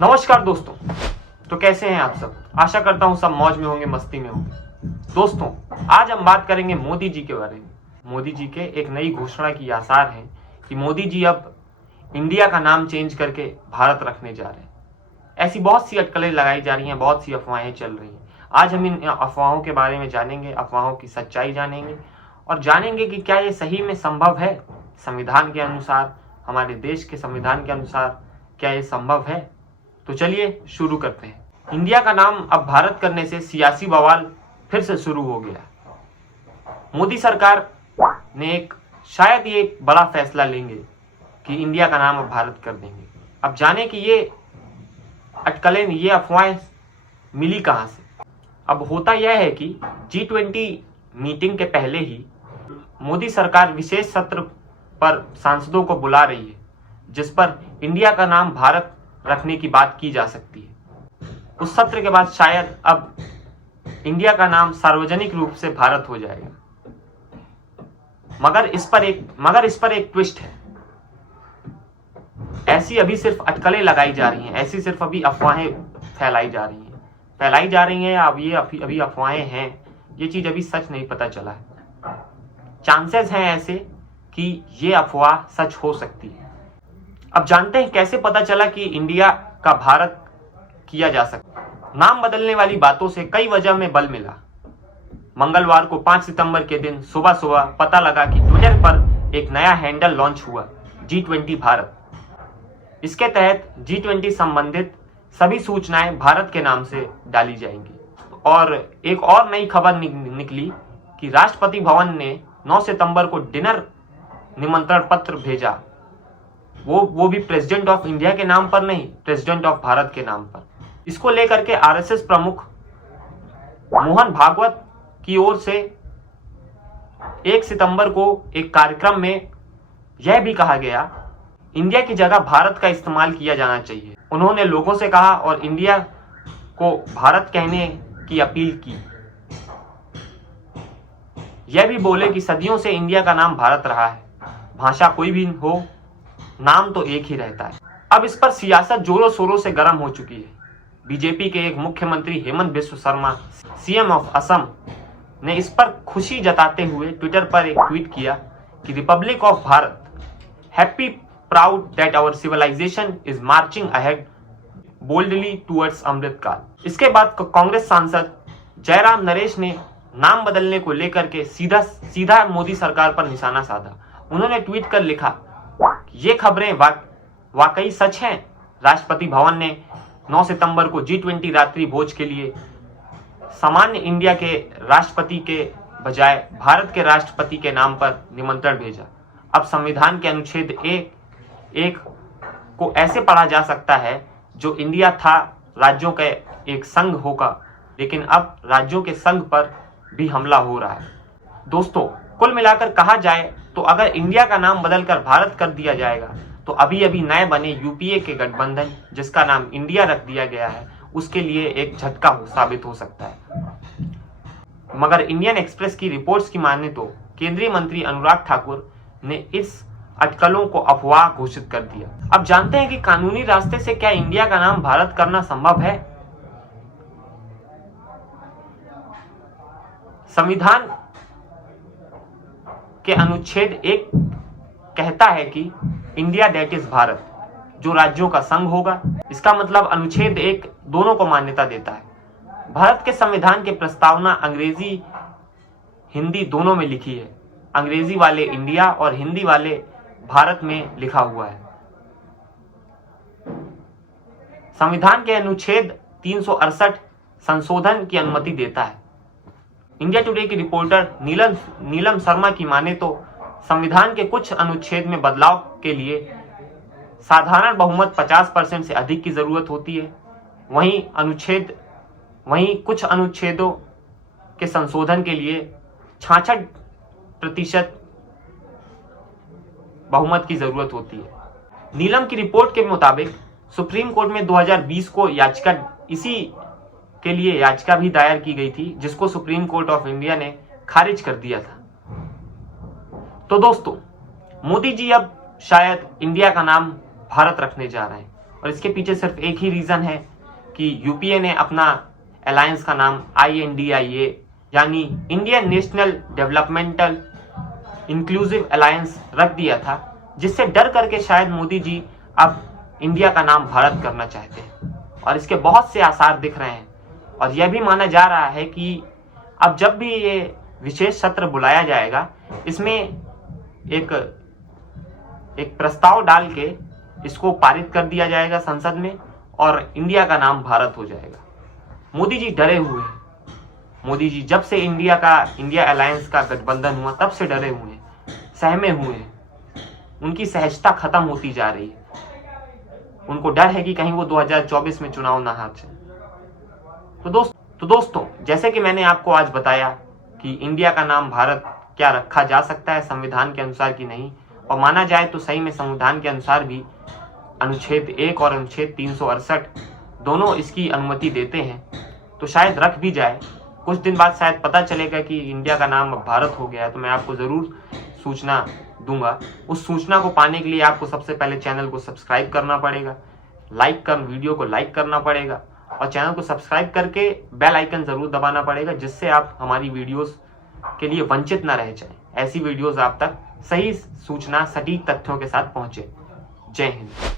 नमस्कार दोस्तों। तो कैसे हैं आप सब? आशा करता हूं सब मौज में होंगे, मस्ती में होंगे। दोस्तों, आज हम बात करेंगे मोदी जी के बारे में। मोदी जी के एक नई घोषणा की आसार है कि मोदी जी अब इंडिया का नाम चेंज करके भारत रखने जा रहे हैं। ऐसी बहुत सी अटकलें लगाई जा रही हैं, बहुत सी अफवाहें चल रही हैं। आज हम इन अफवाहों के बारे में जानेंगे, अफवाहों की सच्चाई जानेंगे और जानेंगे कि क्या ये सही में संभव है। संविधान के अनुसार, हमारे देश के संविधान के अनुसार क्या ये संभव है? तो चलिए शुरू करते हैं। इंडिया का नाम अब भारत करने से सियासी बवाल फिर से शुरू हो गया। मोदी सरकार ने शायद ये एक बड़ा फैसला लेंगे कि इंडिया का नाम अब भारत कर देंगे। अब जाने कि ये अटकलें, ये अफवाहें मिली कहां से। अब होता यह है कि G20 मीटिंग के पहले ही मोदी सरकार विशेष सत्र पर सांसदों को बुला रही है, जिस पर इंडिया का नाम भारत रखने की बात की जा सकती है। उस सत्र के बाद शायद अब इंडिया का नाम सार्वजनिक रूप से भारत हो जाएगा। मगर इस पर एक ट्विस्ट है। ऐसी अभी सिर्फ अटकलें लगाई जा रही हैं, ऐसी सिर्फ अभी अफवाहें फैलाई जा रही हैं। अब ये अभी अफवाहें हैं, ये चीज अभी सच नहीं पता चला है। चांसेस हैं ऐसे कि ये अफवाह सच हो सकती है। अब जानते हैं कैसे पता चला कि इंडिया का भारत किया जा सकता है। नाम बदलने वाली बातों से कई वजह में बल मिला। मंगलवार को 5 सितंबर के दिन सुबह सुबह पता लगा कि ट्विटर पर एक नया हैंडल लॉन्च हुआ, G20 भारत। इसके तहत G20 संबंधित सभी सूचनाएं भारत के नाम से डाली जाएंगी। और एक और नई खबर निकली कि राष्ट्रपति भवन ने 9 सितंबर को डिनर निमंत्रण पत्र भेजा। वो भी प्रेसिडेंट ऑफ इंडिया के नाम पर नहीं, प्रेसिडेंट ऑफ भारत के नाम पर। इसको लेकर के आरएसएस प्रमुख मोहन भागवत की ओर से 1 सितंबर को एक कार्यक्रम में यह भी कहा गया, इंडिया की जगह भारत का इस्तेमाल किया जाना चाहिए। उन्होंने लोगों से कहा और इंडिया को भारत कहने की अपील की। यह भी बोले कि सदियों से इंडिया का नाम भारत रहा है, भाषा कोई भी हो, नाम तो एक ही रहता है। अब इस पर सियासत जोरों शोरों से गर्म हो चुकी है। बीजेपी के एक मुख्यमंत्री हेमंत बिस्व शर्मा, सीएम ऑफ असम, ने इस पर खुशी जताते हुए ट्विटर पर एक ट्वीट किया कि republic of Bharat, happy proud that our civilisation is marching ahead boldly towards Amrit Kaal. इसके बाद कांग्रेस सांसद जयराम नरेश ने नाम बदलने को लेकर के सीधा मोदी सरकार पर निशाना साधा। उन्होंने ट्वीट कर लिखा, ये खबरें वाकई सच हैं। राष्ट्रपति भवन ने 9 सितंबर को G20 रात्रि भोज के लिए सामान्य इंडिया के राष्ट्रपति के बजाय भारत के राष्ट्रपति के नाम पर निमंत्रण भेजा। अब संविधान के अनुच्छेद 1 को ऐसे पढ़ा जा सकता है, जो इंडिया था राज्यों का एक संघ होगा, लेकिन अब राज्यों के संघ पर भी हमला हो रहा है। दोस्तों, कुल मिलाकर कहा जाए तो अगर इंडिया का नाम बदलकर भारत कर दिया जाएगा तो अभी नए बने यूपीए के गठबंधन, जिसका नाम इंडिया रख दिया गया है, उसके लिए एक झटका साबित हो सकता है। मगर इंडियन एक्सप्रेस की रिपोर्ट्स की माने तो केंद्रीय मंत्री अनुराग ठाकुर ने इस अटकलों को अफवाह घोषित कर दिया। अब जानते हैं कि कानूनी रास्ते से क्या इंडिया का नाम भारत करना संभव है। संविधान के अनुच्छेद 1 कहता है कि इंडिया दैट इज भारत, जो राज्यों का संघ होगा। इसका मतलब अनुच्छेद 1 दोनों को मान्यता देता है। भारत के संविधान की प्रस्तावना अंग्रेजी हिंदी दोनों में लिखी है। अंग्रेजी वाले इंडिया और हिंदी वाले भारत में लिखा हुआ है। संविधान के अनुच्छेद 368 संशोधन की अनुमति देता है। इंडिया टुडे की रिपोर्टर नीलम शर्मा की माने तो संविधान के कुछ अनुच्छेद में बदलाव के लिए साधारण बहुमत 50% से अधिक की जरूरत होती है। वहीं कुछ अनुच्छेदों के संशोधन के लिए 66% बहुमत की जरूरत होती है। नीलम की रिपोर्ट के मुताबिक सुप्रीम कोर्ट में 2020 को इसी के लिए याचिका भी दायर की गई थी, जिसको सुप्रीम कोर्ट ऑफ इंडिया ने खारिज कर दिया था। तो दोस्तों, मोदी जी अब शायद इंडिया का नाम भारत रखने जा रहे हैं और इसके पीछे सिर्फ एक ही रीज़न है कि यूपीए ने अपना अलायंस का नाम INDIA यानी Indian national developmental inclusive alliance रख दिया था, जिससे डर करके शायद मोदी जी अब इंडिया का नाम भारत करना चाहते हैं। और इसके बहुत से आसार दिख रहे हैं और यह भी माना जा रहा है कि अब जब भी ये विशेष सत्र बुलाया जाएगा, इसमें एक प्रस्ताव डाल के इसको पारित कर दिया जाएगा संसद में और इंडिया का नाम भारत हो जाएगा। मोदी जी डरे हुए हैं। मोदी जी जब से इंडिया अलायंस का गठबंधन हुआ तब से डरे हुए हैं, सहमे हुए हैं। उनकी सहजता खत्म होती जा रही है। उनको डर है कि कहीं वो 2024 में चुनाव ना हार जाए। तो दोस्तों, जैसे कि मैंने आपको आज बताया कि इंडिया का नाम भारत क्या रखा जा सकता है संविधान के अनुसार कि नहीं, और माना जाए तो सही में संविधान के अनुसार भी अनुच्छेद 1 और अनुच्छेद 368 दोनों इसकी अनुमति देते हैं, तो शायद रख भी जाए। कुछ दिन बाद शायद पता चलेगा कि इंडिया का नाम भारत हो गया है, तो मैं आपको ज़रूर सूचना दूंगा। उस सूचना को पाने के लिए आपको सबसे पहले चैनल को सब्सक्राइब करना पड़ेगा, वीडियो को लाइक करना पड़ेगा और चैनल को सब्सक्राइब करके बेल आइकन ज़रूर दबाना पड़ेगा, जिससे आप हमारी वीडियोस के लिए वंचित ना रह जाएं। ऐसी वीडियोस आप तक सही सूचना, सटीक तथ्यों के साथ पहुँचे। जय हिंद।